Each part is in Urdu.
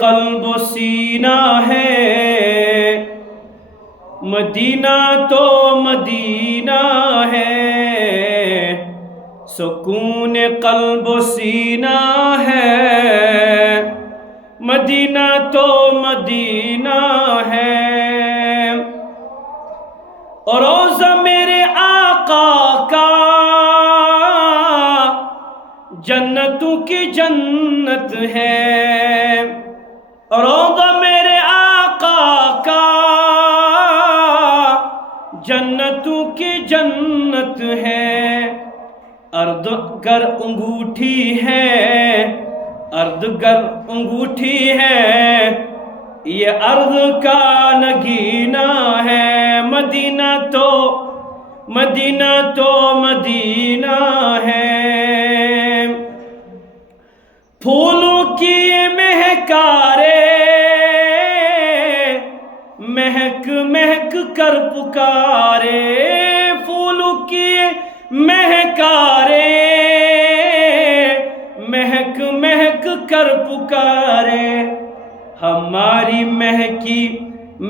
قلب و سینہ ہے، مدینہ تو مدینہ ہے، سکون قلب و سینہ ہے، مدینہ تو مدینہ ہے۔ اور روضہ میرے آقا کا جنتوں کی جنت ہے، روضہ میرے آقا کا جنتوں کی جنت ہے۔ ارد گر انگوٹھی ہے، ارد گر انگوٹھی ہے، یہ ارض کا نگینہ ہے، مدینہ تو مدینہ تو مدینہ ہے۔ پھولوں کی مہکارے مہک مہک کر پکارے، پھولوں کی مہکارے مہک مہک کر پکارے، ہماری مہکی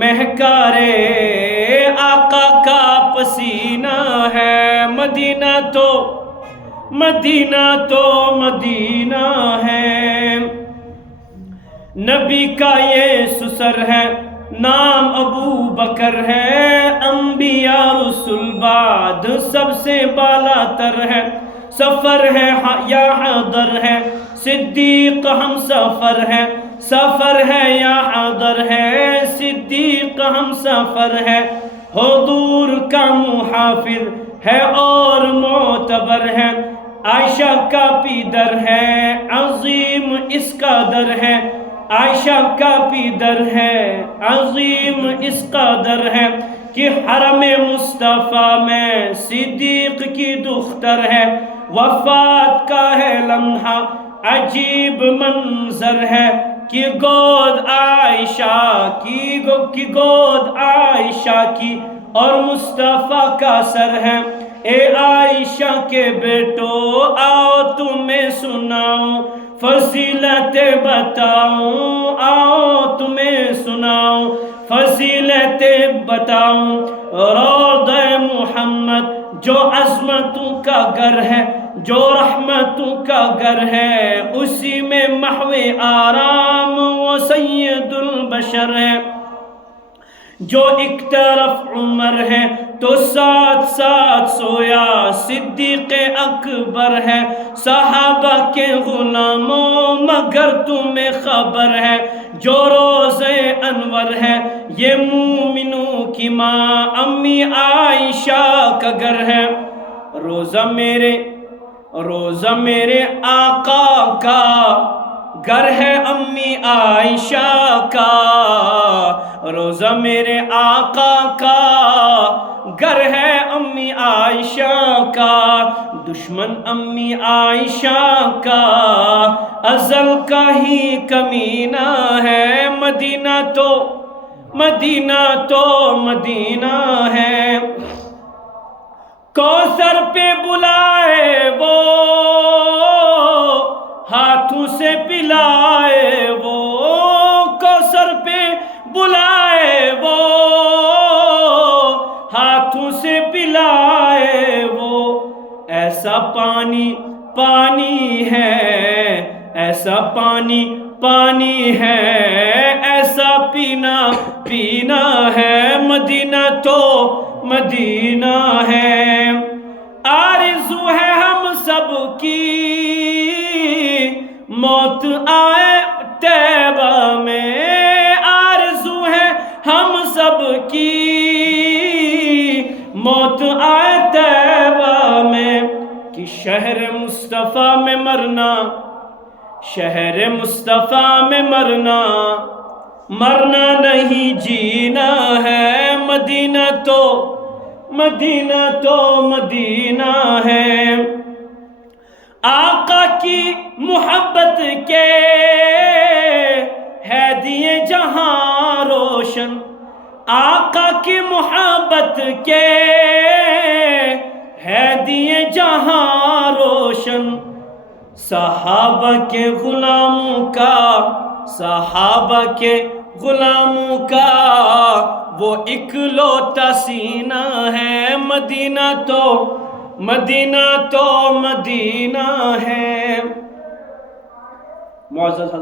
مہکارے آقا کا پسینہ ہے، مدینہ تو مدینہ تو مدینہ ہے۔ نبی کا یہ سسر ہے، نام ابو بکر ہے، انبیاء رسول بعد سب سے بالا تر ہے، سفر ہے یا حضر ہے، صدیق ہم سفر ہے، سفر ہے یا حضر ہے، صدیق ہم سفر ہے، حضور کا محافظ ہے اور معتبر ہے، عائشہ کا پیدر ہے، عظیم اس کا در ہے، عائشہ کا پیدر ہے، عظیم اس کا در ہے، کہ حرم مصطفیٰ میں صدیق کی دختر ہے، وفات کا ہے لمحہ عجیب منظر ہے، کہ گود عائشہ کی گود عائشہ کی اور مصطفیٰ کا سر ہے۔ اے عائشہ کے بیٹو آؤ تمہیں سناؤں فضیلتیں بتاؤں، آؤ تمہیں سناؤں فضیلتیں بتاؤں، روضہ محمد جو عظمتوں کا گھر ہے، جو رحمتوں کا گھر ہے، اسی میں محو آرام و سید البشر ہے، جو ایک طرف عمر ہے تو ساتھ ساتھ سویا صدیق اکبر ہے، صحابہ کے غلاموں مگر تمہیں خبر ہے، جو روضہ انور ہے یہ مومنوں کی ماں امی عائشہ کا گھر ہے، روضہ میرے آقا کا گھر ہے امی عائشہ کا، روضہ میرے آقا کا گھر ہے امی عائشہ کا، دشمن امی عائشہ کا ازل کا ہی کمینہ ہے، مدینہ تو مدینہ تو مدینہ ہے۔ کوثر پہ بلائے وہ ہاتھوں سے پلائے وہ، کوثر پہ بلائے وہ ہاتھوں سے پلائے وہ، ایسا پانی پانی ہے، ایسا پانی پانی ہے، ایسا پینا پینا ہے، مدینہ تو مدینہ ہے۔ آرزو ہے ہم سب کی موت آئے طیبہ میں، آرزو ہے ہم سب کی موت آئے طیبہ میں، کہ شہر مصطفیٰ میں مرنا، شہر مصطفیٰ میں مرنا، مرنا نہیں جینا ہے، مدینہ تو مدینہ تو مدینہ ہے۔ آقا کی محبت کے ہے دیے جہاں روشن، آقا کی محبت کے ہے دیے جہاں روشن، صحابہ کے غلاموں کا صحابہ کے غلاموں کا وہ اکلوتا سینہ ہے، مدینہ تو مدینہ ہے۔ معزز